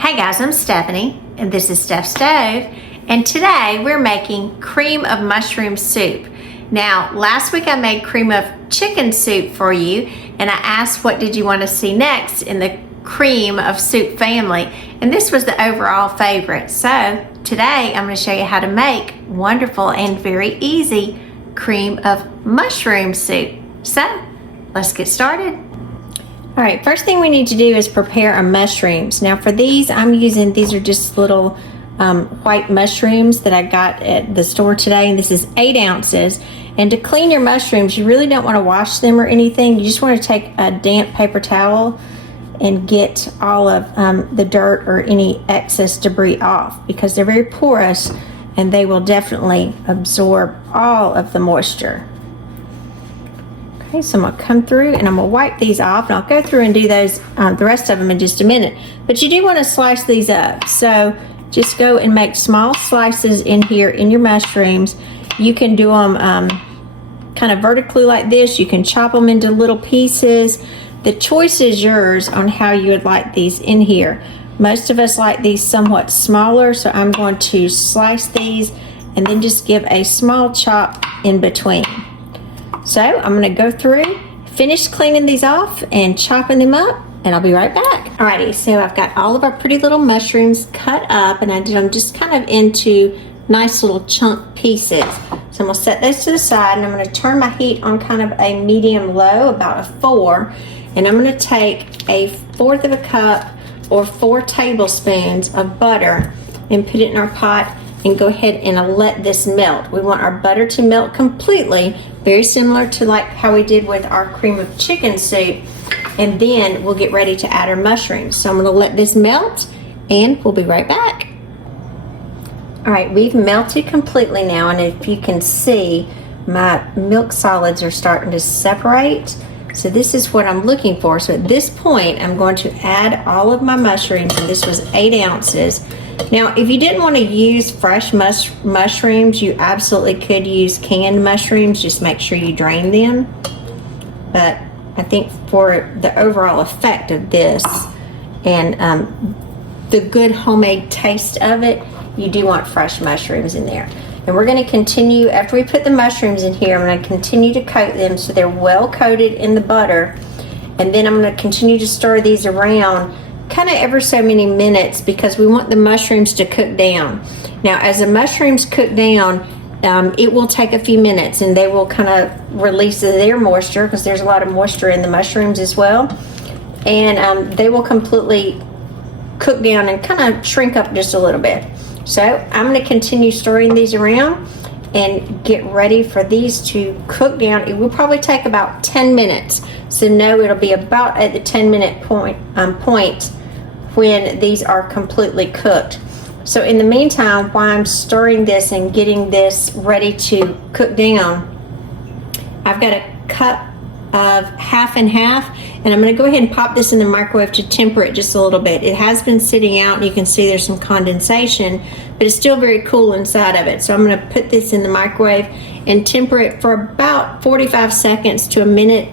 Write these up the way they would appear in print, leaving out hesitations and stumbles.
Hey guys, I'm Stephanie, and this is Steph Stove, and today we're making cream of mushroom soup. Now, last week I made cream of chicken soup for you, and I asked what did you want to see next in the cream of soup family, and this was the overall favorite. So today I'm going to show you how to make wonderful and very easy cream of mushroom soup. So let's get started. All right, first thing we need to do is prepare our mushrooms. Now for these, these are just little white mushrooms that I got at the store today, and this is 8 ounces. And to clean your mushrooms, you really don't want to wash them or anything. You just want to take a damp paper towel and get all of the dirt or any excess debris off, because they're very porous and they will definitely absorb all of the moisture. Okay, so I'm going to come through and I'm going to wipe these off, and I'll go through and do those, the rest of them in just a minute. But you do want to slice these up. So just go and make small slices in here in your mushrooms. You can do them kind of vertically like this. You can chop them into little pieces. The choice is yours on how you would like these in here. Most of us like these somewhat smaller, so I'm going to slice these and then just give a small chop in between. So I'm going to go through, finish cleaning these off and chopping them up, and I'll be right back. Alrighty, so I've got all of our pretty little mushrooms cut up, and I did them just kind of into nice little chunk pieces. So I'm going to set those to the side, and I'm going to turn my heat on kind of a medium-low, about a 4, and I'm going to take 1/4 of a cup or 4 tablespoons of butter and put it in our pot and go ahead and let this melt. We want our butter to melt completely, very similar to like how we did with our cream of chicken soup, and then we'll get ready to add our mushrooms. So I'm going to let this melt and we'll be right back. All right, we've melted completely now, and if you can see, my milk solids are starting to separate. So this is what I'm looking for. So at this point, I'm going to add all of my mushrooms, and this was 8 ounces. Now, if you didn't want to use fresh mushrooms, you absolutely could use canned mushrooms. Just make sure you drain them. But I think for the overall effect of this and the good homemade taste of it, you do want fresh mushrooms in there. And we're going to continue, after we put the mushrooms in here, I'm going to continue to coat them so they're well coated in the butter. And then I'm going to continue to stir these around kind of ever so many minutes, because we want the mushrooms to cook down. Now, as the mushrooms cook down, it will take a few minutes, and they will kind of release their moisture, because there's a lot of moisture in the mushrooms as well. And they will completely cook down and kind of shrink up just a little bit. So I'm going to continue stirring these around and get ready for these to cook down. It will probably take about 10 minutes. So no, it'll be about at the 10-minute point when these are completely cooked. So in the meantime, while I'm stirring this and getting this ready to cook down, I've got a cup of half and half, and I'm going to go ahead and pop this in the microwave to temper it just a little bit. It has been sitting out, and you can see there's some condensation, but it's still very cool inside of it. So I'm going to put this in the microwave and temper it for about 45 seconds to a minute.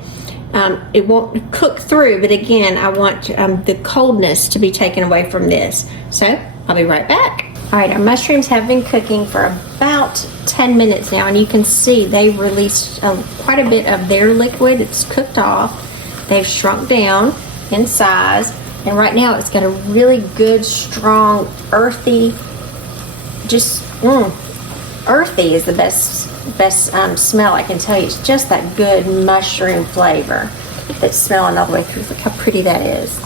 It won't cook through, but again, I want the coldness to be taken away from this. So I'll be right back. All right, our mushrooms have been cooking for about 10 minutes now, and you can see they've released quite a bit of their liquid. It's cooked off. They've shrunk down in size, and right now it's got a really good, strong, earthy, earthy is the best smell I can tell you. It's just that good mushroom flavor that's smelling all the way through. Look how pretty that is.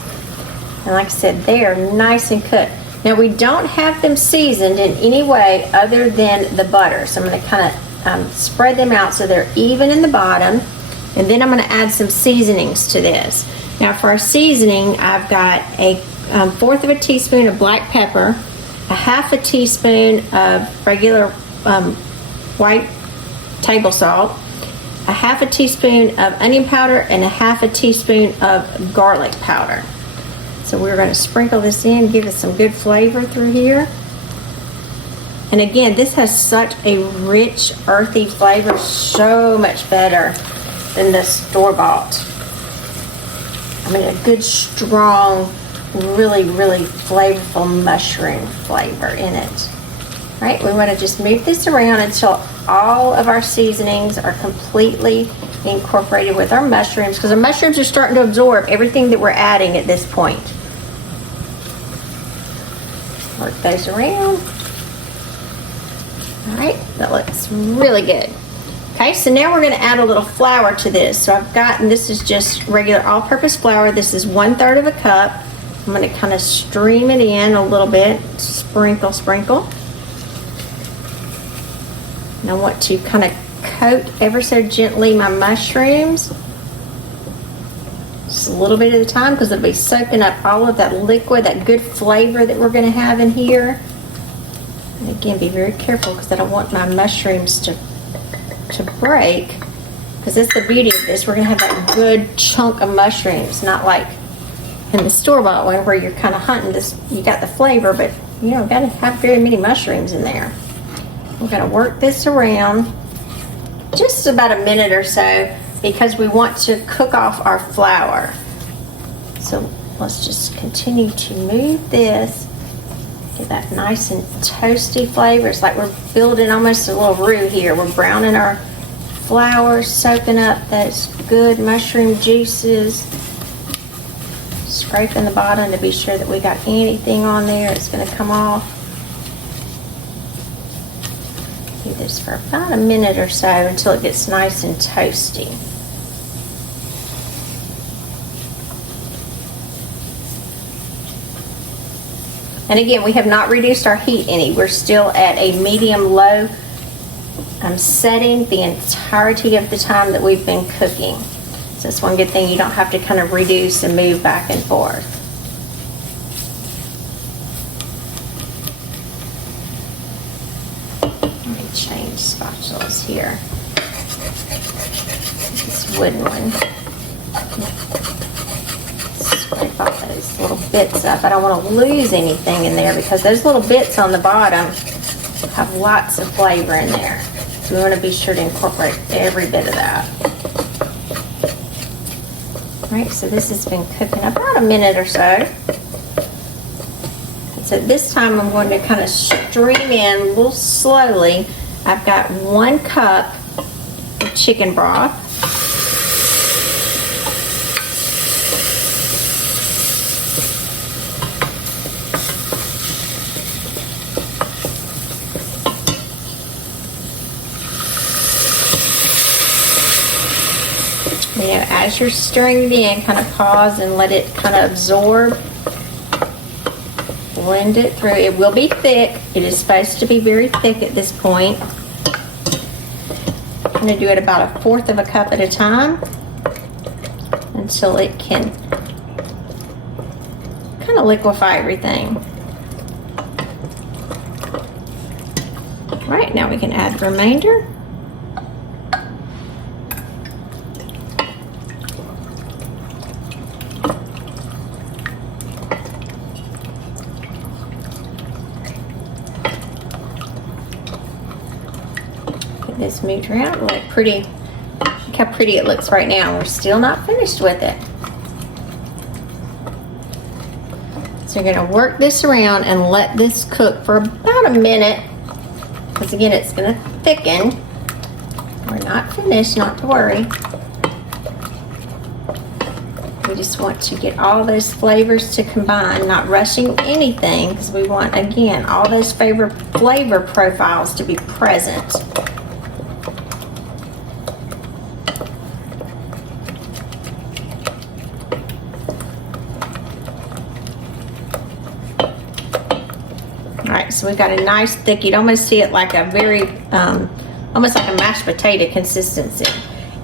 And like I said, they are nice and cooked. Now, we don't have them seasoned in any way other than the butter. So I'm going to kind of spread them out so they're even in the bottom. And then I'm going to add some seasonings to this. Now, for our seasoning, I've got a 1/4 of a teaspoon of black pepper, a 1/2 teaspoon of regular white table salt, a 1/2 teaspoon of onion powder, and a 1/2 teaspoon of garlic powder. So we're going to sprinkle this in, give it some good flavor through here. And again, this has such a rich, earthy flavor, so much better than the store-bought. I mean, a good, strong really, really flavorful mushroom flavor in it. All right, we want to just move this around until all of our seasonings are completely incorporated with our mushrooms, because the mushrooms are starting to absorb everything that we're adding at this point. Work those around. All right, that looks really good. Okay, so now we're going to add a little flour to this. So I've gotten, this is just regular all-purpose flour. This is 1/3 of a cup. I'm going to kind of stream it in a little bit, sprinkle, sprinkle. And I want to kind of coat ever so gently my mushrooms. Just a little bit at a time, because it'll be soaking up all of that liquid, that good flavor that we're going to have in here. And again, be very careful, because I don't want my mushrooms to break, because that's the beauty of this. We're going to have that good chunk of mushrooms, not like in the store-bought one where you're kind of hunting this. You got the flavor, but you don't got to have very many mushrooms in there. We're going to work this around just about a minute or so, because we want to cook off our flour. So let's just continue to move this, get that nice and toasty flavor. It's like we're building almost a little roux here. We're browning our flour, soaking up those good mushroom juices, scraping the bottom to be sure that we got anything on there. It's going to come off. Do this for about a minute or so until it gets nice and toasty. And again, we have not reduced our heat any. We're still at a medium-low setting the entirety of the time that we've been cooking. So that's one good thing. You don't have to kind of reduce and move back and forth. Change spatulas here. This wooden one. Scrape off those little bits up. I don't want to lose anything in there, because those little bits on the bottom have lots of flavor in there. So we want to be sure to incorporate every bit of that. All right, so this has been cooking about a minute or so. So this time I'm going to kind of stream in a little slowly. I've got 1 cup of chicken broth. You know, as you're stirring it in, kind of pause and let it kind of absorb. Blend it through. It will be thick. It is supposed to be very thick at this point. I'm going to do it about 1/4 of a cup at a time until it can kind of liquefy everything. All right, now we can add the remainder. This moved around. Look pretty. Look how pretty it looks right now. We're still not finished with it. So you're going to work this around and let this cook for about a minute, because again, it's going to thicken. We're not finished, not to worry. We just want to get all those flavors to combine, not rushing anything, because we want, again, all those flavor profiles to be present. So we've got a nice thick, you'd almost see it like a very, almost like a mashed potato consistency.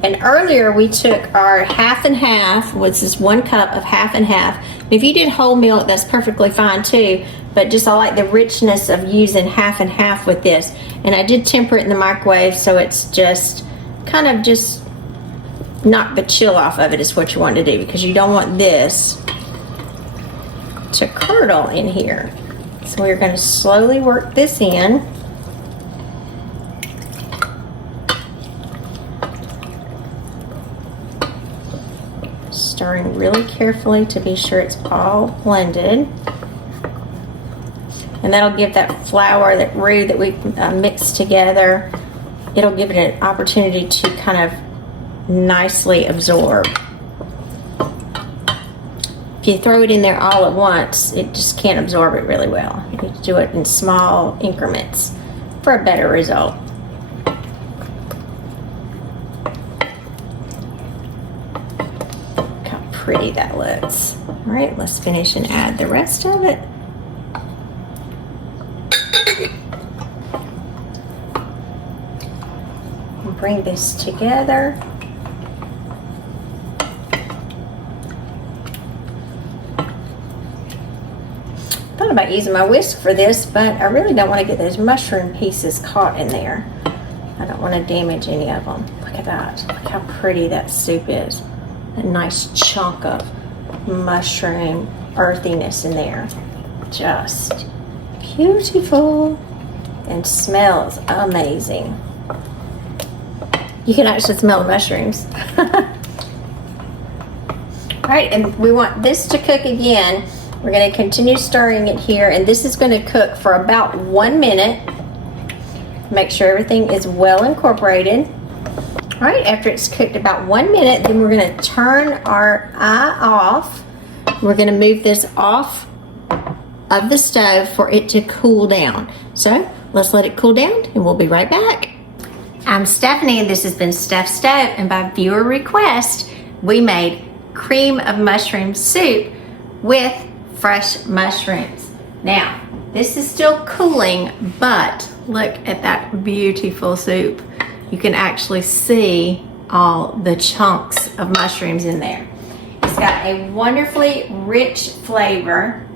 And earlier we took our half and half, which is 1 cup of half and half. If you did whole milk, that's perfectly fine too, but just I like the richness of using half and half with this. And I did temper it in the microwave, so it's just kind of just knock the chill off of it is what you want to do, because you don't want this to curdle in here. So we're going to slowly work this in. Stir stirring really carefully to be sure it's all blended. And that'll give that flour, that roux that we mixed together, it'll give it an opportunity to kind of nicely absorb. If you throw it in there all at once, it just can't absorb it really well. You need to do it in small increments for a better result. Look how pretty that looks. All right, let's finish and add the rest of it. And bring this together. I thought about using my whisk for this, but I really don't want to get those mushroom pieces caught in there. I don't want to damage any of them. Look at that. Look how pretty that soup is. A nice chunk of mushroom earthiness in there. Just beautiful. And smells amazing. You can actually smell the mushrooms. All right, and we want this to cook again. We're going to continue stirring it here, and this is going to cook for about 1 minute. Make sure everything is well incorporated. All right, after it's cooked about 1 minute, then we're going to turn our eye off. We're going to move this off of the stove for it to cool down. So let's let it cool down, and we'll be right back. I'm Stephanie, and this has been Steph Stove, and by viewer request, we made cream of mushroom soup with fresh mushrooms. Now, this is still cooling, but look at that beautiful soup. You can actually see all the chunks of mushrooms in there. It's got a wonderfully rich flavor,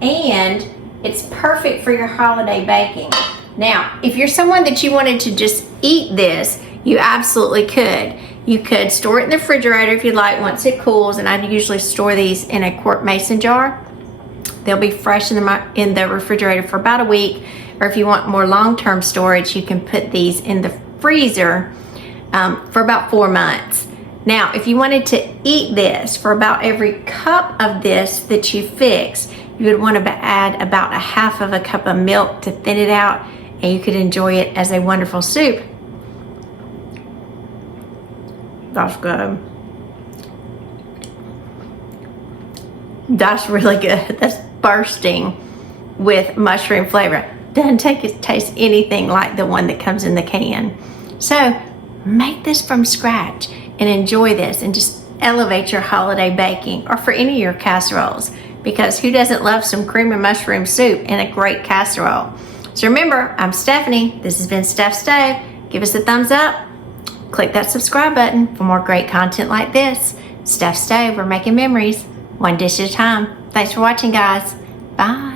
and it's perfect for your holiday baking. Now, if you're someone that you wanted to just eat this, you absolutely could. You could store it in the refrigerator if you'd like once it cools, and I usually store these in a quart mason jar. They'll be fresh in the refrigerator for about a week, or if you want more long-term storage, you can put these in the freezer for about 4 months. Now, if you wanted to eat this, for about every cup of this that you fix, you would want to add about a half of a cup of milk to thin it out, and you could enjoy it as a wonderful soup. That's good. That's really good. That's bursting with mushroom flavor. Doesn't taste anything like the one that comes in the can. So make this from scratch and enjoy this, and just elevate your holiday baking, or for any of your casseroles, because who doesn't love some cream and mushroom soup in a great casserole? So remember, I'm Stephanie. This has been Steph Stove. Give us a thumbs up. Click that subscribe button for more great content like this. Steph Stove, we're making memories, one dish at a time. Thanks for watching, guys. Bye.